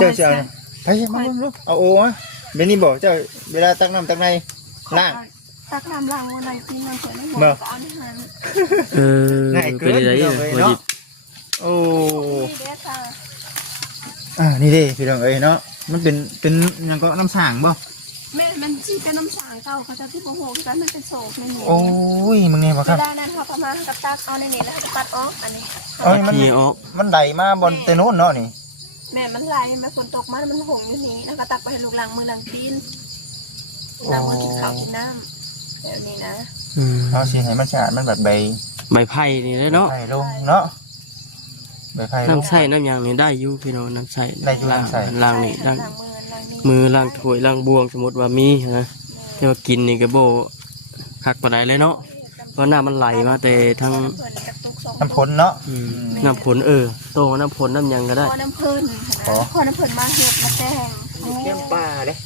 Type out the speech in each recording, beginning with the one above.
เจ้าไปมาลูกเอาโอ้ยเบนนี่บอกเจ้าเวลาตักน้ำตักในล่างตักน้ำล้างวันไหนกินน้ำเสือน้ำบอกเอาอาหารง่ายเกินเลยเนาะโอ้นี่เด้พี่น้องเอ้ยเนาะมันเป็นยังก็น้ำสางบ่แม่มันจีเป็นน้ำสางเก่าเขาจะที่โมโหกันมันเป็นโศกในนี้โอ้ยมึงเนี่ยบ่ครับเวลานั้นเขาประมาณกับตัดเอาในนี้แล้วก็ตัดออกอันนี้มันไหลมาบนเตนู้นเนาะนี่แม่มันไหลแม่ฝนตกมามันหงอยู่นี่แล้วก็ตักไปให้ลูกหลังมือหลังตีนหลังมือกินข้าวกินน้ำแบบนี้นะเอาสิให้มันสะอาดมันแบบใบไผ่นี่เลยเนาะไผ่ลงเนาะใบไผ่น้ำใส่น้ำยางนี่ได้อยู่พี่น้องน้ำใส่ล้างนี่ล้างมือล้างถ้วยล้างบวงสมมติว่ามีนะแต่ว่ากินนี่ก็โบคักปานใดเลยเนาะเพราะน้ำมันไหลมาแต่ทั้งน้ำผลเนาะน้ำผลโตน้ำผลน้ำยังก็ได้น้ำเพิ่นพอน้ำเพิ่นมาเห็ดมาแจ้งเลี้ยงปลาเลย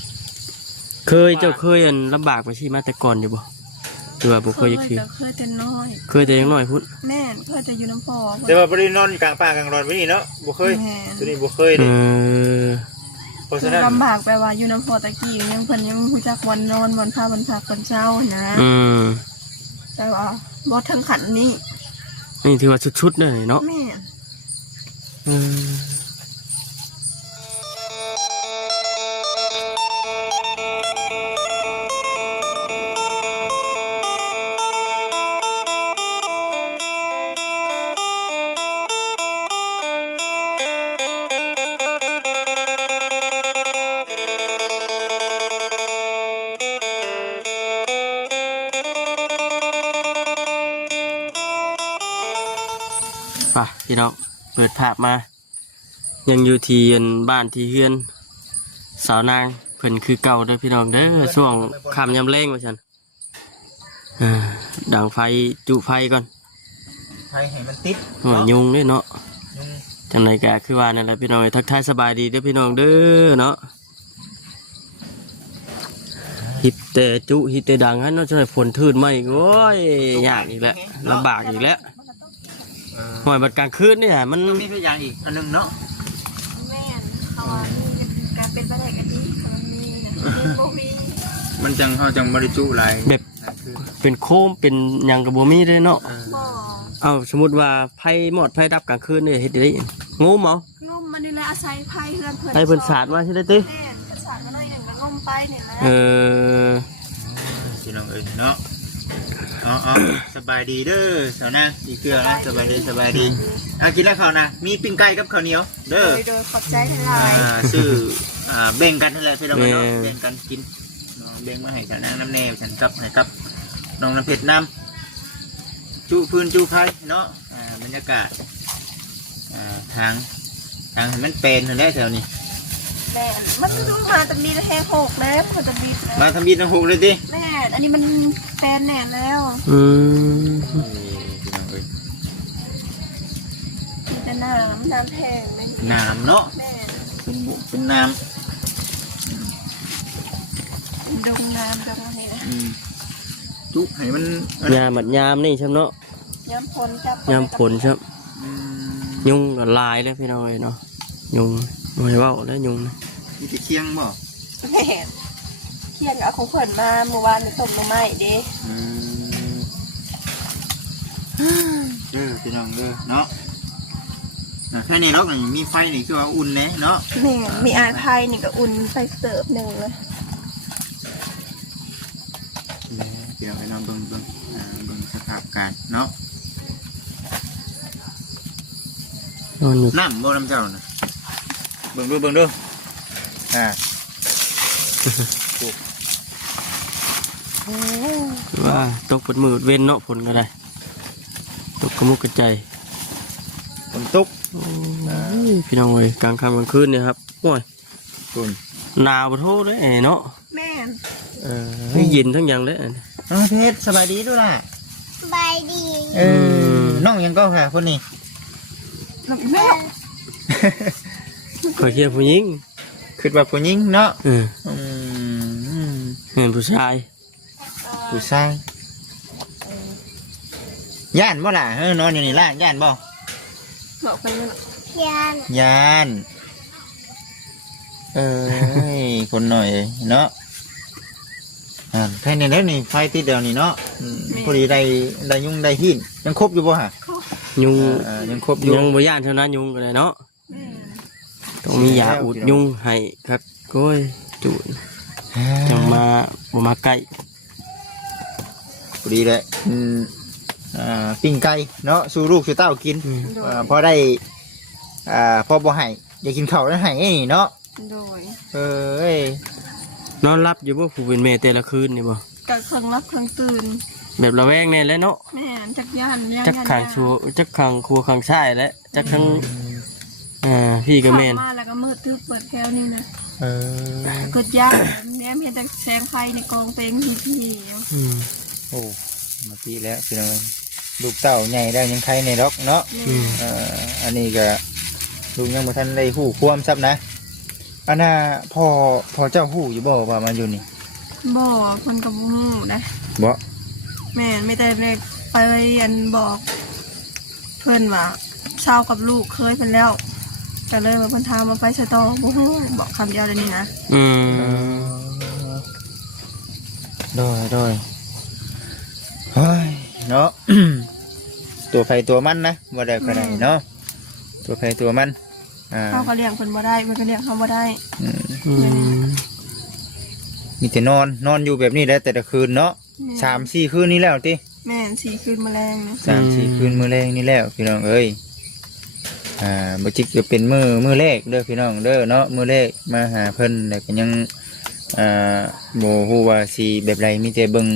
เจ้าเคยลำบากไปที่มาแต่ก่อนอยู่บ่หรือว่าบ่เคยคือเคยแต่น้อยเคยแต่ยังน้อยพุทธแม่เคยแต่อยู่น้ำพอแต่ว่าบริโนอนกลางป่ากลางรอนไว้นี่เนาะบ่เคยตัวนี้บ่เคยเลยเพราะฉะนั้นลำบากแปลว่าอยู่น้ำพอตะกี้ยังเพิ่นยังรู้จักวันนอนวันพาวันพักวันเช้านะแต่ว่าบ่ถึงขันนี้นี่ถือว่าชุดๆเลยเนาะแม่ป่ะพี่น้องเปิดภาพมายังอยู่ที่บ้านที่เฮือนสาวนางเพิ่นคือเก่าเด้อพี่น้องเด้อช่วงค่ำยำแรงว่าฉันดังไฟจุไฟก่อนไฟให้มันติดยุงด้วยเนาะจังไรกะคือว่านั่นแหละพี่น้องทักทายสบายดีเด้อพี่น้องเด้อเนาะฮิตแต่จุฮิตแต่ดังฮะเนาะจังไรฝนทื่นมาอีกโอ้ยยากอีกแล้วลำบากอีกแล้วหอยบัดกลางคืนเนี่ยมันมีตัวอย่างอีกอันนึงเนาะแม่เขามีการเป็นประเด็นกันที่มันจังเขาจังบริจุอะไรแบบเป็นโคมเป็นยังกับบัวมีได้เนาะเอาสมมติว่าไพ่หมดไพ่ดับกลางคืนเนี่ยเฮ็ดได้งูเหรองมมันนี่แหละอาศัยไพ่เพื่อนไพ่เพิ่นสาดมาใช่ไหมติสาดมาหน่อยหนึ่งก็งมไปเนี่ยนะพี่น้องเอ้ยเนาะสบายดีเด้อสาวนาดีเกลือนะสบายดีกินแล้วข้าวนะมีปิ้งไก่กับข้าวเหนียวเด้อโดยขอบใจทั้งหลายซื้อแบ่งกันนั่นแหละพี่น้องเนาะแบ่งกันกินแบ่งมาให้สาวนางน้ำแนวฉันกับน้องน้ำเผ็ดน้ำจูพื้นจูไผ่เนาะบรรยากาศทางมันเป็นนั่นแหละแถวนี้แม่มันดูมาตำบีแห้งหกแล้วมันตำบีมาทำบีทั้งหกเลยดิแม่อันนี้มันแฟนแน่แล้วแต่น้ำแห้งน้ำเนาะเป็นน้ำดงน้ำนี่นะจุให้มันยามมัดยามนี่ใช่ไหมเนาะยามผลจับยามผลใช่ยุงลายเลยพี่น้อยเนาะยุงไม่ว่าแล้วยุงมีแต่เคียงบ่แม่เคียงเอาของเพิ่นมาเมื่อวานในต้มน้ำไม้เด้พี่น้องเนาะแค่นี้แล้วมีไฟนี่คือว่าอุ่นเนาะนี่มีไอไพ่นี่ก็อุ่นไฟเสิร์ฟหนึ่งเลยเดี๋ยวไปนอนเบิ่งสภาพการเนาะน้ำบ่น้ำเจ้านะเบิ่งดูว่าตกฝนมืดเว้นเนาะฝนก็ได้ตกกระมุกกระใจฝนตกพี่น้องเลยกลางค่ำกลางคืนเนี่ยครับโอ้ยหนาวปะโทษเลยเนาะแม่นี่เย็นทั้งอย่างเลยเพชรสบายดีด้วยล่ะสบายดีน้องยังก็ค่ะคนนี้แม่ขอเชียร์ผู้หญิงคือแบบผู้หญิงเนาะเห็นผู้ชายย่านบ่ล่ะนอนอยู่นี่ล่ะย่านบ่บอกไปเลยย่าน คนหน่อยเนาะภายในนั้นนี่ไฟติดเดียวนี่เนาะพอดีได้ยุงได้หินยังครบอยู่บ่ฮะ ยุง ยังครบอยู่ ยังบ่ย่านเท่านั้นยุงก็ได้เนาะต้องมียาอุดยุงให้ครับก้อยจุดจังมาบ่มาใกล้ พอดีเลยปิ้งไก่เนาะสู่ลูกสู่เต้ากินพอได้พอบ่ให้อยากกินข้าวแล้วให้นี่เนาะ โดย นอนรับอยู่บ่ผู้เป็นแม่แต่ละคืนนี่บ่ กับเครื่องรับเครื่องตื่น แบบระแวงแน่แหล้วเนาะ แม่นจักย่านย่าน จักขังชัวจักขังครัวขังชายและจักทั้งพี่กับแม่น มาแล้วก็มืดทึบเปิดแก้วนี่นะเกิดย่านแม่เห็นแต่แสงไฟในกองเต็งที โอ้มาตีแล้วพี่น้องลูกเต้าใหญ่ได้ยังใครในดอกเนาะอันนี้ก็ลูกยังบ่ทันได้หู้ความซับนะอันน่ะพอเจ้าหู้อยู่บ่ว่ามันอยู่นี่ บ่คนกับมูนะ บ่ แม่ไม่แต่เด็กไปอันบอกเพื่อนว่าเช่ากับลูกเคยเป็นแล้วก็เลยมาเพิ่นทามาไปสตอบ่ฮู้บอกคำเดียวเลยนี่นะ โดยเฮ้ยเนาะ ตัวใครตัวมันนะบ่ได้ก็ได้เนาะตัวใครตัวมันเขาก็เลี้ยงเพิ่นบ่ได้เพิ่นก็เลี้ยงเขาบ่ได้ มีแต่นอนอยู่แบบนี้ได้แต่ละคืนเนาะ3-4 คืนนี้แล้วติ แม่น4 คืนแมลงนะ 3-4 คืนมื้อแรงนี่แล้วพี่น้องเอ้ยบ่จิกจะเป็นมื้อแรกเด้อพี่น้องเด้อเนาะมื้อแรกมาหาเพิ่นแล้วก็ยังบ่ฮู้ว่าสิแบบไรมีแต่เบิ่ง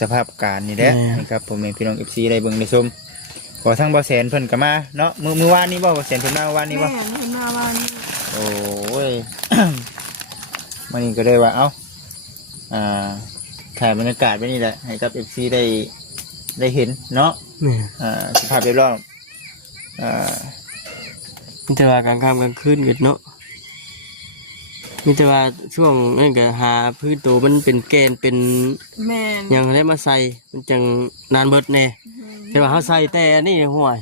สภาพการนี่แหละนะครับผมพี่น้อง FC ได้เบิ่งได้ชมขอทั้งบ่แสนเพิ่นก็มาเนาะมื้อวานนี้บ่แสนเพิ่นมาวันนี้บ่ แม่เพิ่นมาวันนี้ โอ้ย มื้อนี้ก็เลยว่าเอ้าถ่ายบรรยากาศไว้นี่แหละให้กับ FC ได้เห็นเนาะสภาพเรียบร้อยมีแต่ว่ากลางค่ำกลางคืนเกิดเนาะมีแต่ว่าช่วงนั่นก็หาพื้นตัวมันเป็นแกนเป็น แม่น ยังได้มาใส่มันจังนานเบิดแน่แต่ว่าเขาใส่แต่อันนี้ห่วย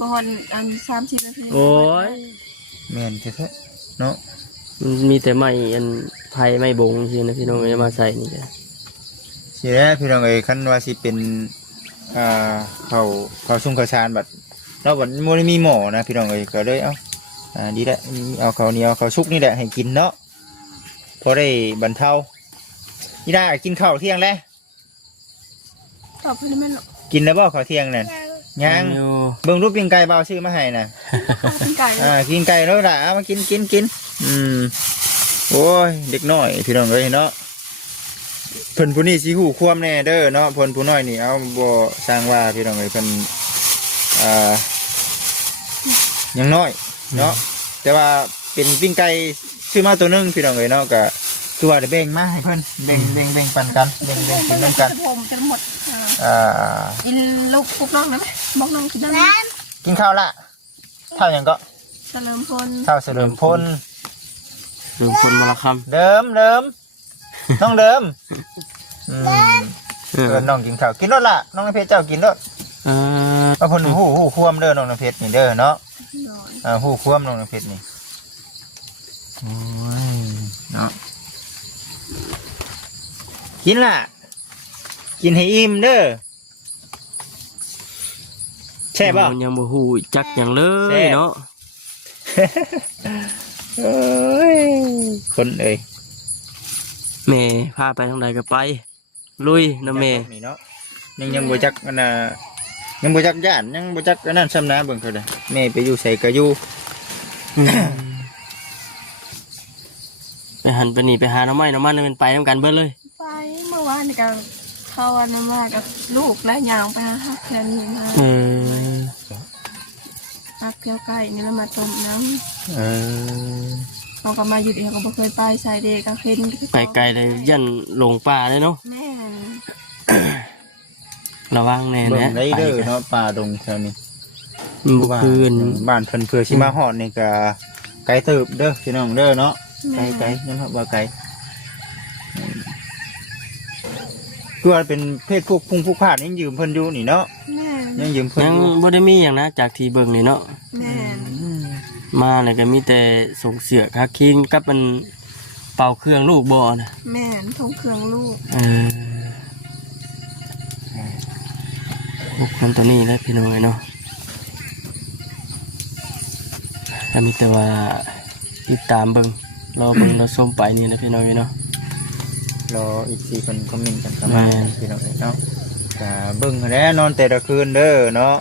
บ่ฮอนอัน30 นาที โอ้ย แม่นแท้ๆเนาะ มันมีแต่ไม้อันไผ่ไม้บงสินะพี่น้องจะมาใส่นี่จ้ะ สิแล้พี่น้องเอ้ยคันว่าสิเป็นเขาชุ่มข้าวสารบัดเราบัดบ่ได้มีหม้อนะพี่น้องเอ้ยก็เลยดีแหละเอาข้าวเหนียวข้าวสุกนี่แหละให้กินเนาะพอได้บรรเทานี่ได้กินข้าวเที่ยงแล้ว ตอบเพิ่นแม่น กินแล้วบ่ข้าวเที่ยงนั่นยังเบิ่งรูปปิ้งไก่เบาซื้อมาให้น่ะ กินไก่ กินไก่แล้วล่ะมากินโอ้ยเด็กน้อยพี่น้องเอ้ยเนาะเพิ่นผู้นี้สิฮู้ความแน่เด้อเนาะเพิ่นผู้น้อยนี่เอาบ่สร้างว่าพี่น้องเอ้ยเพิ่นยังน้อยเนาะแต่ว่าเป็นปิ้งไก่ซื้อมาตัวนึงพี่น้องเอ้ยเนาะก็คือว่าได้แบ่งมาให้เพิ่นแบ่งปันกันแบ่งกินนำกัน ผมจะหมดกินลูกคุกน้องได้ไหมบอกน้องกินได้ไหม กินข้าวละข้าวหยังก็ เฉลิมพล ข้าวเฉลิมพล หนึ่งคนมาละค เดิมน้องเดิมน้องกินข้าวกินรถละน้องน้ำเพชรเจ้ากินรถเอาคนหูควมเด้อน้องน้ำเพชรนี่เด้อเนาะหูควมน้องน้ำเพชรนี่โอ้ยเนาะกินละกินให้อิ่มเด้อำแช่ป่ะ ยังบ่ฮู้จักอย่างเลยเนาะ เอ้ยคนเอ้ย แม่พาไปทางใดก็ไปลุยนะแม่ นี่เนาะยังบ่จักอันน่ะยังบ่จักญาติยังบ่จักอันนั้นซ้ำนะเบิ่งเท่าใดแม่ไปอยู่ไสก็อยู่ ไปหันไปนี่ไปหาน้ำไม้น้ำมันมันไปน้ำกันเบิดเลย ไปเมื่อวานนี่ก็เข้าวันนั้นว่ากับลูกและยางไปหาฮักแค่นี้มาฮักเพียวไก่นี่แล้วมาต้มน้ำเราก็มาอยู่เดียวก็บ่เคยไปใส่เด็กก็เห็น ไปไกลเลยยันหลงป่าเลยเนาะ แม่ ระวังแน่ เบิ่ง นะ ได้เด้อเนาะป่าดงแถวนี้ บุกคืน บ้านเพิ่นเพื่อสิมาฮอดนี่ก็ไกลเติบเด้อพี่น้องเด้อเนาะไกลนั่นเนาะว่าไกลคือว่าเป็นเพศพวกพุ่งพวกพาดยังยืมเพิ่นอยู่นี่เนาะ แม่ ยังยืมเพิ่น ยัง อยู่ บ่ได้มีอย่างนะจากที่เบิ่งนี่เนาะ แม่ มาเลยก็มีแต่ส่งเสือคาคิงกับมัน เป่าเครื่องลูกบ่นะ แม่นทงเครื่องลูก ลูกคนตัวนี้แล้วพี่น้อยเนาะก็มีแต่ว่าติดตามเบิ่งรอเบิ่งรอชมไปนี่นะพี่น้อยเนาะ รออีก4 คนคอมเมนต์กันเข้ามาพี่น้องเนาะก็เบิ่งแล้วนอนแต่ละคืนเด้อเนาะ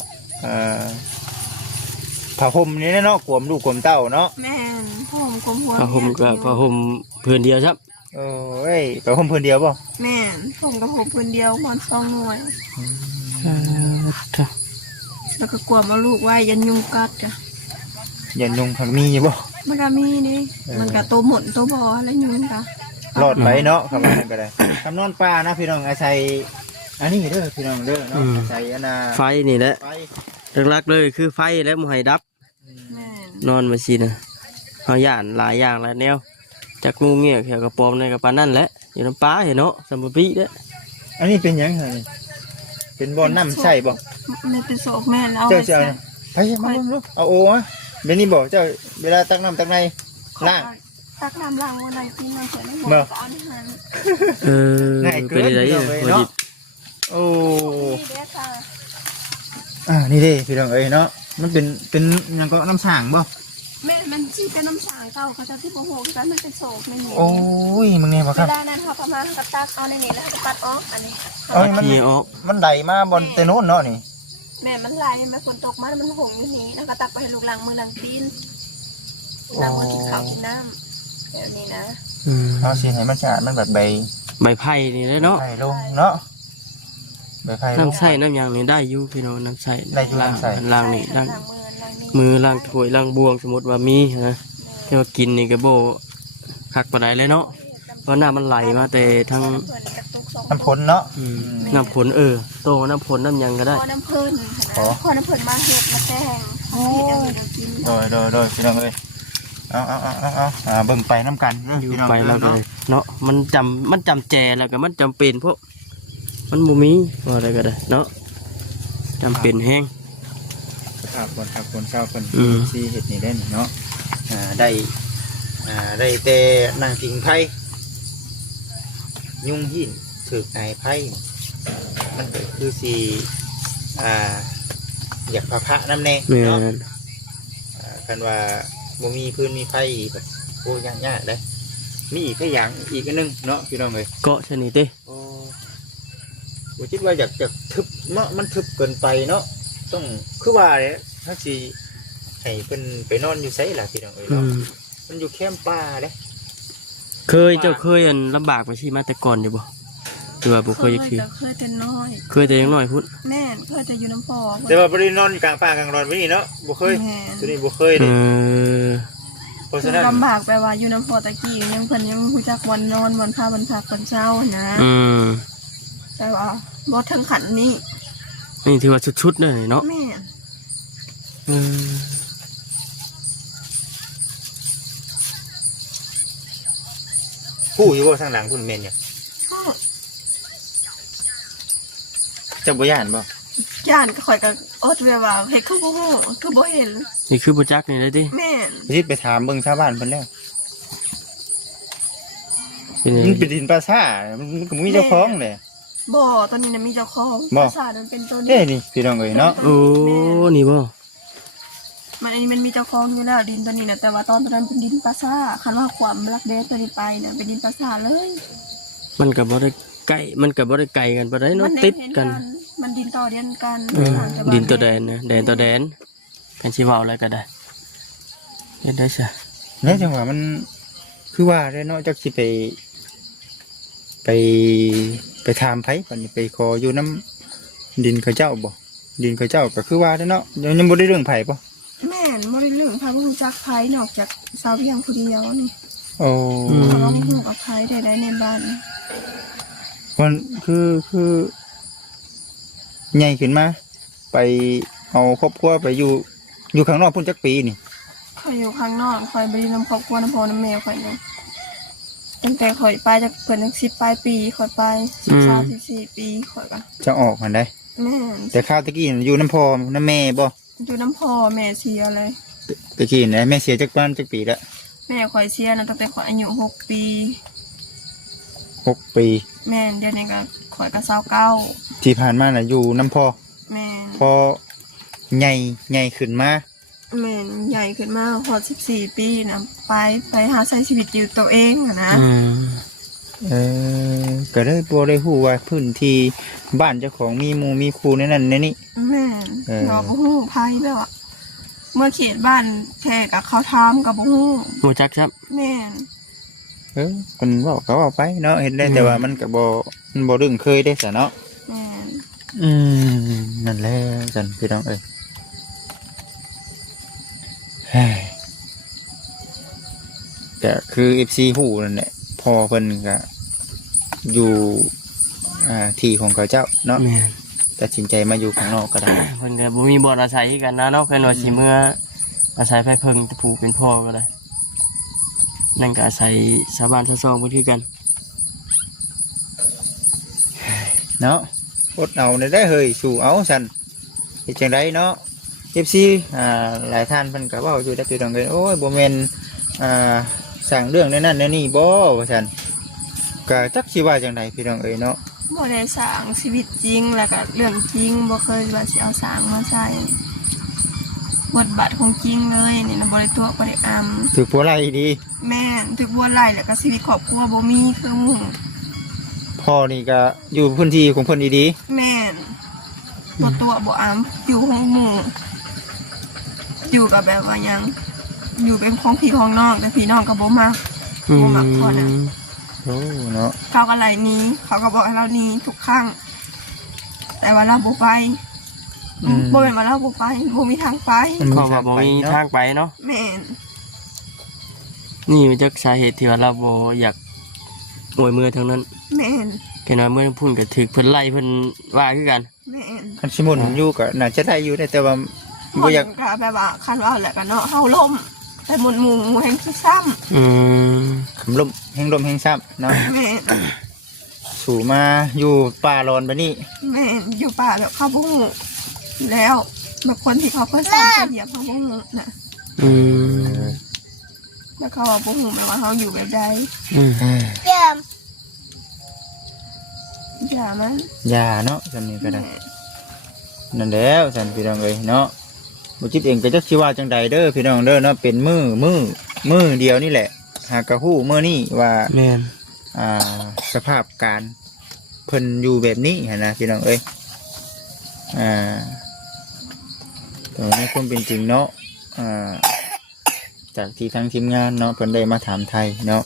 ผ้าห่มนี่เนาะกวมลูกกวมเต้าเนาะ แม่นผมกลมหัว ผ้าห่มก็ผ้าห่มเพื่อนเดียวครับ โอ้ยผ้าห่มเพิ่นเดียวบ่ แม่นผมกับผมคนเดียวมัน2 หน่วย แล้วก็กลัวมาลูกไว้ยันยุงกัดจ้ะ ยันยุงผักมีอยู่บ่ มันก็มีนี่มันก็โตหมดโตบ่แล้วยุงก็ รอดไปเนาะคำว่านั้นก็ได้คำนอนป่านะพี่น้องอาศัยอันนี้เด้อพี่น้องเด้อเนาะอาศัยอันน่ะ ไฟนี่แหละ ไฟ หลักๆเลยคือไฟและหมูไห้ดับ แม่น นอนมาสินะเฮาย่านหลายอย่างหลายแนวจากงูเงี้ยเขียวกระปอมในกระปานนั่นแหละอยู่น้ำปลาเห็นเนาะสมบูรณ์เด้อ อันนี้เป็นหยังไงนี่เป็นบ่อน้ำใช่บ่ มันเป็นโศกแม่นเอา เจ้า ไว้ เจ้า ใส่ ไปมาลงลูกเอาโอ้อะเดี๋ยวนี้บอกเจ้าเวลาตักน้ำตักในล่าง ตักน้ำล้างวันไหนที่มาเขียนให้ผม เนาะ ก็เอาในหัน ง่ายเป็นไร ง่ายเกิน พอ เนาะ ดี โอ้ นี่เด้อค่ะ นี่เด้พี่น้องเอ้ยเนาะมันเป็นหยังก็น้ำช่างบ่ แม่มันที่เป็นน้ำสางเก่าเขาจะที่โมโหกันมันเป็นโศกในนี้ โอ้ยมึงเนี่ยบ่ค เว รับ ลานั้นเขาประมาณเขาตักเอาในนี้แล้วเขาก็ตัดออกอันนี้ เอ้ยมัน ที่ออก มันไหลมาบนเตโน่นเนาะนี่ แม่มันไหลแม่ฝนตกมาแล้วมันหงอยู่นี้แล้วก็ตักไปให้ลูกหลังมือหลังตีนหลังมือกินข้าวกินน้ำแบบนี้นะ เอาสิให้มันสะอาดมันแบบใบ ใบไผ่นี่เลยเนาะ ไผ่ลงเนาะใบไผ่ลง น้ำใส่น้ำยางนี่ได้อยู่พี่น้องน้ำใส่ ได้อยู่น้ำใส่ ล้างนี่ล้าง หลังมือหลังนี้ มือล้างถ้วยล้างบวงสมมติว่ามีนะแต่ว่ากินนี่ก็โบคักปานใดเลยเนาะเพราะน้ำมันไหลมาแต่ทั้ง น้ำพ้นเนาะ น้ำผลโตน้ำผลน้ำหยังก็ได้ พอน้ำเพิ่น อ๋อ พอน้ำเพิ่นมาเห็ดมาแตงเห็ดเอาเดี๋ยวกิน โดยพี่น้องเอ้ยเอาเบิ่งไปน้ำกันเด้อ อยู่ พี่น้อง ไปแล้วก็ เนาะ เนาะมันจำแจแล้วก็มันจำเป็นเพราะมันบ่มีว่าอะไรก็ได้เนาะจำเป็นแห้ง ครับคนเศร้าคน อืม ที่เห็ดนี่เล่นเนาะได้แต่นางถิงไพ่ยุ่งหินถือไงไพ่มันก็คือสีอยากพระน้ำแน่ แม่ เนาะ น กันว่าบ่มีพื้นมีไพ่แบบโอ้ยากได้มีอีกแค่อย่างอีกอันหนึงเนาะพี่น้องเลย เกาะชนิดเด้ โอ้ผมคิดว่าอยากจะทึบเนาะมันทึบเกินไปเนาะต้องคือว่าเนี่ยถ้าสิให้เป็นไปนอนอยู่ไสล่ะพี่น้องเอ้ย อื เนาะ ม มันอยู่แคมป์ป่าเด้ เจ้าเคยอันลำบากไปที่มาแต่ก่อนอยู่บ่หรือว่าบ่เคยจักที เคยแต่น้อย เคยแต่ยังน้อยพุ่น แม่เคยแต่อยู่น้ำพอ แต่ว่าบ่ได้นอนอยู่กลางป่ากลางรอนไว้นี่เนาะบ่เคย แม่ ตัวนี้บ่เคย เอ เด้ อ เพราะฉะนั้น ลำบากแปลว่าอยู่น้ำพอตะกี้ยังเพิ่นยังรู้จักวันนอนวันพาวันพักวันเช้านะ อืม แต่ว่าบ่ถึงขันนี้ นี่ถือว่าชุดๆเลยเนาะ แม่ เออ ผู้อยู่ว่าทางหลังคุณแม่นเนี่ย ชอบ จะบ่ย่านบ่ ย่านก็ข่อยก็อดเวว่าเฮ็ดคือบ่ฮู้คือบ่เห็น นี่คือบ่จักนี่เลยดิ แม่น สิไปถามเบิ่งชาวบ้านเพิ่นแล้ว เป็นไง มันเป็นดินปลาซ่ามันก็มีเจ้าของแหละ บ่ตอนนี้น่ะมีเจ้าของ บ่ ภาษามันเป็นตัวนี้ เด้นี่พี่น้องเอ้ยเนาะ โอ้นี่บ่ มันอันนี้มันมีเจ้าของอยู่แล้วดินตัวนี้น่ะแต่ว่าตอนนั้นเป็นดินปลาซ่าคันว่าความรักเดชตัวนี้ไปน่ะเป็นดินปลาซ่าเลย มันก็บ่ได้ใกล้มันก็บ่ได้ไกลกันปานใดเนาะ มั ติดกัน มันดินต่อเดียนกัน เออ ห่างจากบ้า ดินตัวแดนนะแดนตัวแดนกันสิเว้าอะไรก็ได้เฮ็ดได้ซะ เนี่ยจังหวะมันคือว่าได้เนาะจักสิไปถามไผบัดนี้ไปขออยู่น้ำดินเขาเจ้าบ่ดินเขาเจ้าก็คือว่าได้เนาะยังบ่ได้เรื่องไผบ่ แม่นบ่ได้เรื่องพาผู้จักไผนอกจากสาวเพียงผู้เดียวนี่ โอ้ เพราะว่าบ่ฮู้กับไผใดๆในบ้าน มันคือใหญ่ขึ้นมาไปเอาครอบครัวไปอยู่ข้างนอกพุ่นจักปีนี่ ข่อยอยู่ข้างนอกข่อยบ่ได้นำครอบครัวน้ำพ่อน้ำแม่ข่อยเลยตั้งแต่ข่อยไปจากเพิ่นจัง10ปลายปีข่อยไป13 14ปีข่อยก็ จะออกมันได้ แม่น แต่ข้าวตะกี้น่ะอยู่น้ำพ่อน้ำแม่บ่ อยู่น้ำพ่อแม่เสียเลย ตะกี้นะแม่เสียจักบ้านจักปีละ แม่ข่อยเสียนะตั้งแต่ข่อยอายุ6 ปี 6 ปี แม่นเดี๋ยวนี้ก็ข่อยก็29ที่ผ่านมาน่ะอยู่น้ำพ่อ แม่น พอใหญ่ขึ้นมา แม่นใหญ่ขึ้นมาฮอด14 ปีนะไปหาใช้ชีวิตอยู่ตัวเองอะนะ ก็ได้บ่ได้ฮู้ว่าพื้นที่บ้านเจ้าของมีหมู่มีครูในนั้นในนี้ แม่นเราบ่ฮู้ภัยแล้วอะเมื่อเขตบ้านแท้กับเขาถามก็บ่ฮู้ บ่จักครับ แม่น เพิ่นเว้าก็เว้าไปเนาะเห็นได้แต่ว่ามันก็บ่ดึงเคยได้ซะเนาะ แม่น นั่นแหละจันพี่น้องเอ้ยเฮ้ยก็คือ FC ฮู้นั่นแหละพอเพิ่นก็อยู่ที่ของเขาเจ้าเนาะ แม่น ตัดสินใจมาอยู่ข้างนอกก็ได้ เพิ่นก็บ่มีบ่อนอาศัยคือกันนะเนาะเพิ่นว่าสิเมื่ออาศัยไผเพิ่งผู้เป็นพ่อก็ได้นั่นก็อาศัยชาวบ้านชาวซองเพิ่นคือกัน เนาะอดเอาได้เฮ้ยสู่เอาสันเป็นจังไดเนาะ FC หลายท่านเพิ่นก็เว้าอยู่ได้พี่น้องเอ้ยโอ้ยบ่แม่นสร้างเรื่องในนั้นในนี่บ่ว่าซั่นก็จักสิว่าจังไดพี่น้องเอ้ยเนาะ บ่ได้สร้างชีวิตจริงแล้วก็เรื่องจริงบ่เคยว่าสิเอาสร้างมาใส่บทบาทของจริงเลยนี่นะบ่ได้ตัวบ่ได้อำ ถือผัวไล่ดี แม่นถึกบัวไหลแล้วก็ชีวิตครอบครัวบ่มีคือหมู่ พ่อนี่ก็อยู่พื้นที่ของเพิ่นดี แม่นบ่ตัวบ่อำอยู่ของหมู่อยู่กับแบบว่าหยังอยู่เป็นของพี่ของน้องแต่พี่น้องก็บ่มักบ่มักพอนะ ๆโอ้เนาะ เขาก็ไล่หนี้เขาก็บอกให้เราหนี้ทุกครั้งแต่ว่าเราบ่ไปบ่เป็นว่าเราบ่ไปบ่มีทางไป ก็ว่าบ่มีทางไปเนาะ แม่น นี่มาจากสาเหตุที่ว่าเราบ่อยากโวยมือทางนั้น แม่น แค่นั้นเมื่อพุ่นก็ถึกเพิ่นไล่เพิ่นว่าคือกัน แม่น คันสิหมุนอยู่ก็น่าจะได้อยู่ได้แต่ว่าบ่อยาก ก็แบบว่าคันว่าแหละก็เนาะเฮาล่มแต่หมุนหมู่แห่งที่ซ้ำ คำลมแห้งซ้ำเนาะ แม่น สู่มาอยู่ป่าร้อนบัดนี้ แม่นอยู่ป่าแบบเข้าบุ้งแล้วแบบคนที่เขาเพิ่งสร้างเหยียบเข้าบุ้งน่ะแล้วเขาบอกบุ้งแปลว่าเขาอยู่แบบใดอย่ามัน อย่าเนาะจำนี้ก็ได้นั่นแล้วสันพี่น้องเอ้ยเนาะบุจิตเองก็จักสิว่าจังใดเด้อพี่น้องเด้อเนาะเป็นมือเดียวนี่แหละหากกระหู้มื้อนี้ว่า แม่น สภาพการเพิ่นอยู่แบบนี้หั่นนะพี่น้องเอ้ยแต่ในความเป็นจริงเนาะจากที่ทางทีมงานเนาะเพิ่นได้มาถามไทยเนาะ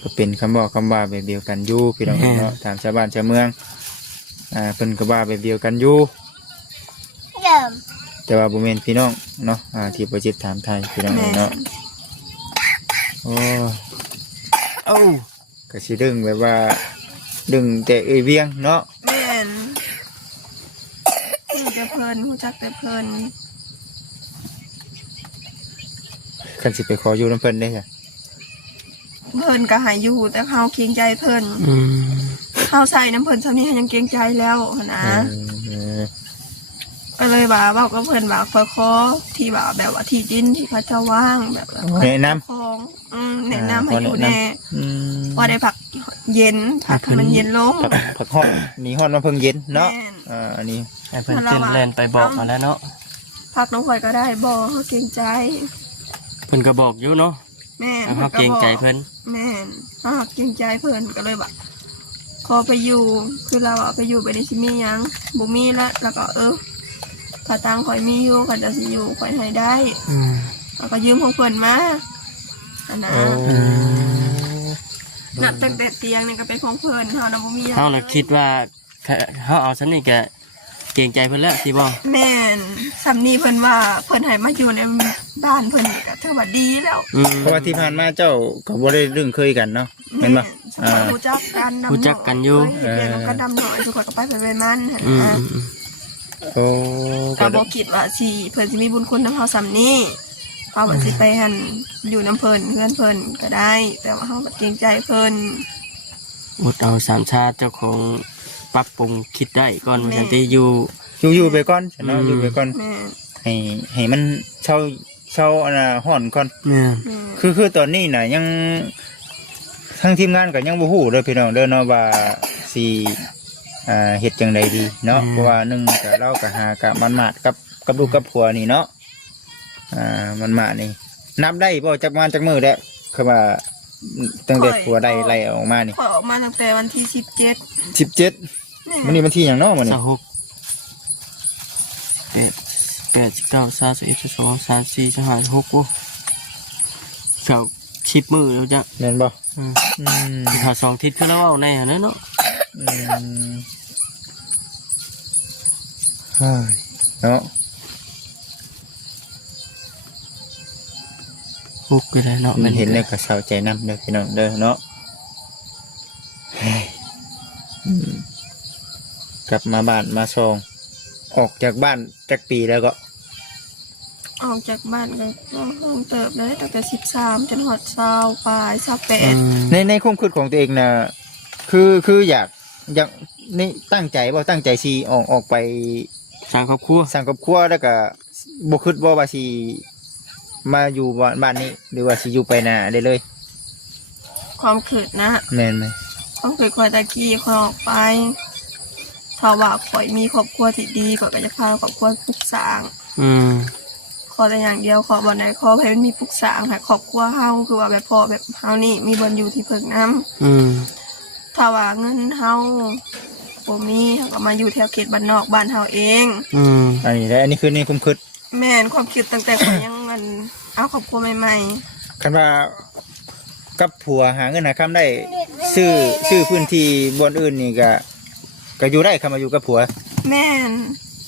ก็เป็นคำบอกคำว่าแบบเดียวกันอยู่พี่น้องเนาะถามชาวบ้านชาวเมืองเพิ่นก็ว่าแบบเดียวกันอยู่แต่ว่าบ่แม่นพี่น้องเนาะที่ประจิตถามไทยพี่น้องเนาะโอ้ เอ้า ก็สิดึงแบบว่าดึงแต่เอ้ยเวียงเนาะ แม่นรู้แต่เพลินรู้จักแต่เพลิน คันสิไปขออยู่น้ำเพิ่นได้จ้ะ เพลินก็หายอยู่แต่เขาเกรงใจเพลินเขาใส่น้ำเพลินเท่านี้ยังเกรงใจแล้วนะก็เลยว่าบอกกับเพลินว่าขอที่แบบว่าที่ดินที่เขาจะว่างแบบ แนะนำ ของแนะนำให้อยู่แน่พอได้ผักเย็นผักให้มันเย็นลง ผักฮ้อนนี่ฮ้อนมาเพิ่งเย็นเนาะอันนี้ ให้เพิ่นเต้นเล่นไปบอกมาแล้วเนาะ ผักน้องข่อยก็ได้บอกเขาเกรงใจ เพิ่นก็บอกอยู่เนาะ แม่ เฮาเกรงใจเพิ่น แม่เขาเกรงใจเพิ่นก็เลยแบบขอไปอยู่คือเราไปอยู่ไปในชิมียังบุมีแล้วก็ถ้าตังข่อยมีอยู่ก็จะสิอยู่ข่อยให้ได้แล้วก็ยืมของเพิ่นมาอันนะนับตั้งแต่เตียงนี่ก็เป็นของเพิ่นเฮานะบ่มี เฮาน่ะคิดว่าเฮาเอาซั่นนี่ก็เกรงใจเพิ่นแล้วสิบ่ แม่นสำนีเพิ่นว่าเพิ่นให้มาอยู่ในบ้านเพิ่นก็ถือว่าดีแล้ว เพราะว่าที่ผ่านมาเจ้าก็บ่ได้เรื่องเคยกันเนาะเห็นบ่ รู้จักกันนำ รู้จักกันอยู่ เรียนกันดำหน่อยทุกคนก็ไปมันนะ โอ้ ก็บ่คิดว่าสิเพิ่นสิมีบุญคุณนำเฮาสำนี้เฮาว่าสิไปหั่นอยู่น้ำเพิ่นเพื่อนเพิ่นก็ได้ แต่ว่าเฮาก็เกรงใจเพิ่น อดเอาสามชาติเจ้าของปรับปรุงคิดได้ก่อนว่าซั่นติอยู่ อยู่ไปก่อนเนาะอยู่ไปก่อน แม่ ให้มันเช่า เช้าอันน่ะฮ้อนก่อน แม่น แม่ คือตอนนี้น่ะยังทั้งทีมงานก็ยังบ่ฮู้เด้อพี่น้องเด้อเนาะว่าสิเฮ็ดจังไดดีเนาะเพราะว่าหนึงก็เราก็หากะมันมาดกับลูกกับผัวนี่เนาะมันมาดนี่นับได้บ่จักวันจักมื้อแล้วคือว่าตั้งแต่ผัวได้ไล่ออกมานี่ ขอออกมาตั้งแต่วันที่17 17มื้อนี้วันที่หยังเนาะมื้อนี้ 26 8 9 31 12 34 25 26โอ้เขา10มื้อแล้วจ้ะ แม่นบ่ อืม อืม ถ้า2ทิศคือแล้วเอาแน่หั่นเนาะ อืมเฮ้ยเนาะ พุกก็ได้เนาะ มันเห็นเลยก็เศร้าใจนำเด้อพี่น้องเด้อเนาะเฮ้ยอืมกลับมาบ้านมาซองออกจากบ้านจักปีแล้วก็ ออกจากบ้านก็ต้องเติบเลยตั้งแต่13จนฮอด20ปลาย28 ในความคิดของตัวเองนะคืออยากนี่ตั้งใจบ่ตั้งใจสิออกไป สร้างครอบครัว สร้างครอบครัวแล้วก็บ่คิดบ่ว่าสิมาอยู่บ้านนี้ หรือว่าสิอยู่ไปหน้าได้เลย ความขืดนะ แม่นไหม ความขืดคอยตะกี้คอยออกไปถ้าว่าข่อยมีครอบครัวที่ดีก็จะพาครอบครัวปรึกษา อืม ขอแต่อย่างเดียวขอบ่ได้ขอให้มันมีปรึกษาให้ครอบครัวเฮาคือว่าแบบพอแบบเฮานี่มีบนอยู่ที่เพิ่งน้ำ อืม ถ้าว่าเงินเฮาบ่มีเฮาก็มาอยู่แถวเขตบ้านนอกบ้านเฮาเอง อืม อันนี้แหละอันนี้คือในความคิด แม่นความคิดตั้งแต่ข่อยยังเงินเอาครอบครัวใหม่ คันว่ากับผัวหาเงินหาคำได้ซื้อพื้นที่บนอื่นนี่ก็อยู่ได้คำมาอยู่กับผัว ๆแม่น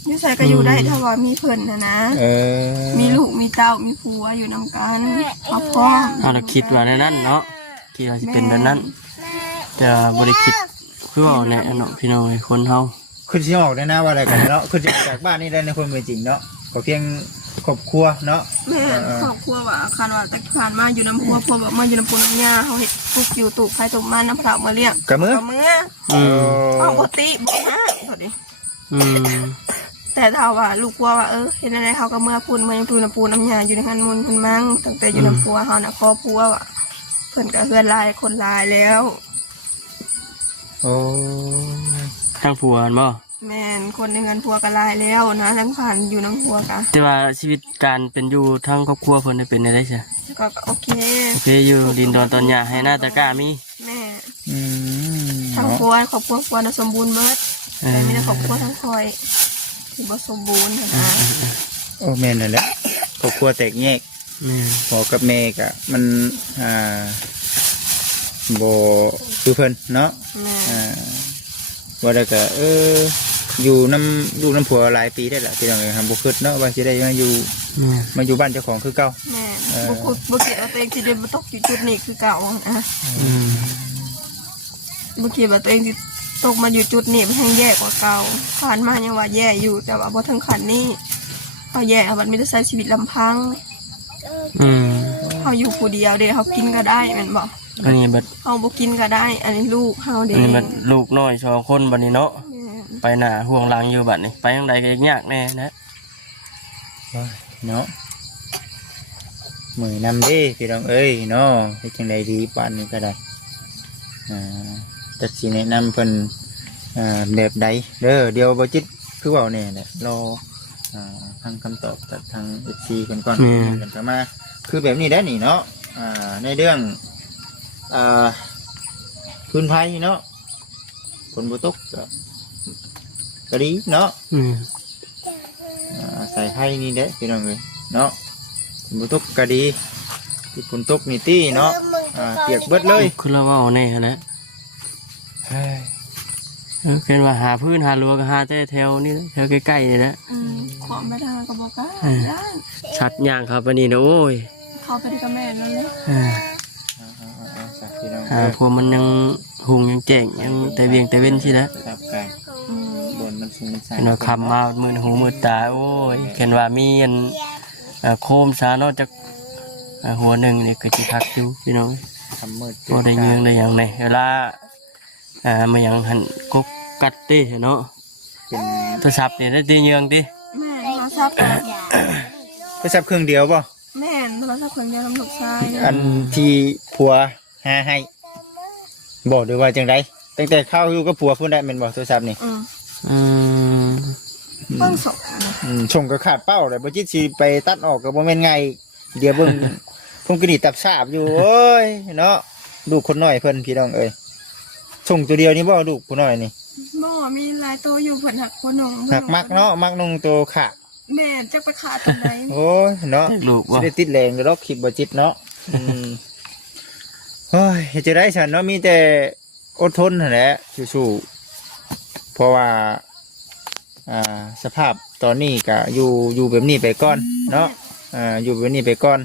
อยู่ไสก็อยู่ได้ถ้าว่ามีเพิ่นนะ เออ มีลูกมีเต้ามีผัวอยู่นำกันครอบครัว เอาละคิดว่าในนั้นเนาะคิดว่าจะเป็นแบบนั้นแต่บริคิดคือว่าแน่เนาะพี่น้องไอ้คนเฮา คุณสิออกได้นะว่าอะไรกันเนาะคุณจะออกจากบ้านนี่ได้ในความเป็นจริงเนาะก็เพียงครอบครัวเนาะ แม่ครอบครัวว่าคันว่าแต่ผ่านมาอยู่น้ำพัวพัวแบบมาอยู่น้ำปูน้ำยาเขาเห็ดปลูกอยู่ตูกไผ่ตุกมันน้ำเปล่ามาเลี้ยง กะมือ กับมือ อืม เอาปกติบ่ฮะเท่านี้ อืม แต่ถ้าว่าลูกกลัวว่าเห็นอะไรเขาก็เมื่อพูนมายังตูน้ำปูน้ำยาอยู่ในหันมุนเพิ่นมั่งตั้งแต่อยู่น้ำพัวเขาน่ะครอบครัวว่าเพิ่นก็เฮือนหลายคนหลายแล้ว โอ้ ทางผัวหั่นบ่ แม่นคนในเงินพัวก็หลายแล้วนะทั้งผ่านอยู่น้ำพัวกะ แต่ว่าชีวิตการเป็นอยู่ทางครอบครัวเพิ่นได้เป็นได้ใช่ ก็โอเค โอเคอยู่ดินดอนตอนหญ้าให้หน้าตะกร้ามี แม่ อืม ทั้ง เนาะ ครัวครอบครัวควรสมบูรณ์เบิด เอ แต่ อ มีแต่ครอบครัวทั้งคอยที่บ่สมบูรณ์นะ โอ้แม่นั่นแหละครอบครัวแตกแยก แม่ พ่อกับแม่กะมันบ่คือเพิ่นเนาะ แม่ ว่าได้ก็อยู่น้ำลูกน้ำผัวหลายปีได้ละที่เราทำบุคิดเนาะว่าจะได้มาอยู่ แม่ มาอยู่บ้านเจ้าของคือเก่า แม่บุกบุกเกียรตัวเองที่เดินมาตกอยู่จุดนี้คือเก่านะ อืม บุกเกียรตัวเองที่ตกมาอยู่จุดนี้มันให้แย่กว่าเก่าผ่านมายังว่าแย่อยู่แต่ว่าบ่ถึงขั้นนี้เขาแย่มันไม่ได้ใช้ชีวิตลำพัง อืม เขาอยู่ผู้เดียวเดี๋ยวเขากินก็ได้แมันบอก อันนี้บัด เขาบ่กินก็ได้ อันนี้ลูกเขา อั เด็ น ก นี้บัดลูกน้อย2คนบัดนี้เนาะ แม่ ไปหน้าห่วงหลังอยู่บัดนี้ไปทางใดก็ยากแน่นะ เนาะมือนำเด้พี่น้องเอ้ยเนาะให้จังไดดีปานนี้ก็ได้จักสิแนะนำเพิ่นแบบใดเด้อเดี๋ยวบ่จิตคือเว้าแน่แหละรอทางคำตอบจากทาง FC เพิ่นก่อนเพิ่นก็มาคือแบบนี้ได้นี่เนาะในเรื่องพื้นไผเนาะฝนบ่ตกก็ดีเนาะ อืม ใส่ไผ่นี่เด้พี่น้องเลยเนาะฝนบ่ตกก็ดีที่ฝนตกนี่ตี้เนาะเปียกเบิดเลย คือเราเว้าแน่แหละ เฮ้ย เป็นว่าหาพื้นหารั้วก็หาแต่แถวนี้แถวใกล้ๆนี่แหละ ขอไม่ได้ก็บอกว่าได้ ชัดย่างครับวันนี้นะโอ้ย เขาไปกับแม่นั่นเลย สักพี่น้อง พวกมันยังหุงยังแจ้งยังแต่เวียงแต่เว้นสินะ ครับกายบนมันสูงมันใส เป็นว่าคำมามือหูมือตาโอ้ยเห็นว่ามีอันโคมสานอกจากหัวหนึ่งนี่ก็จะคักอยู่พี่น้อง คำมืด ก็ได้เงินได้อย่างไรเวลามาอย่างหันกุ๊กกัดดิเนาะ เป็น โทรศัพท์เนี่ยได้ตีเยืองดิ แม่เขาชอบ ไปสับเครื่องเดียวป่ะ แ แม่นโทรศัพท์เครื่องเดียวกับลูกชายนะ อันที่ผัวหาให้บอกด้วยว่าจังไดตั้งแต่เข้าอยู่กับผัวเพิ่นได้แม่นบ่โทรศัพท์นี่ อืม เพิ่งส่งนะ ชงก็ขาดเป้าเลยบ่จิตสิไปตัดออกก็บ่แม่นไงเดี๋ยวเบิ่ง ผมก็ดีตับสาบอยู่โอ้ยเนาะลูกคนน้อยเพิ่นพี่น้องเอ้ยชงตัวเดียวนี่บ่ลูกคนน้อยนี่ บ่มีหลายตัวอยู่เพิ่นหักคนหนง หักมักเนาะมักนงตัวขา แม่จะไปขาดตรงไหน โอ้ยเนาะ ลูก สิ ว่า ได้ติดแรงเด้อคลิปบ่จิตเนาะเฮ้ยเฮ็ดจะได้ฉันเนาะมีแต่อดทนนั่นแหละสู้ๆเพราะว่าสภาพตอนนี้ก็อยู่แบบนี้ไปก่อนเนาะอยู่แบบนี้ไปก่อน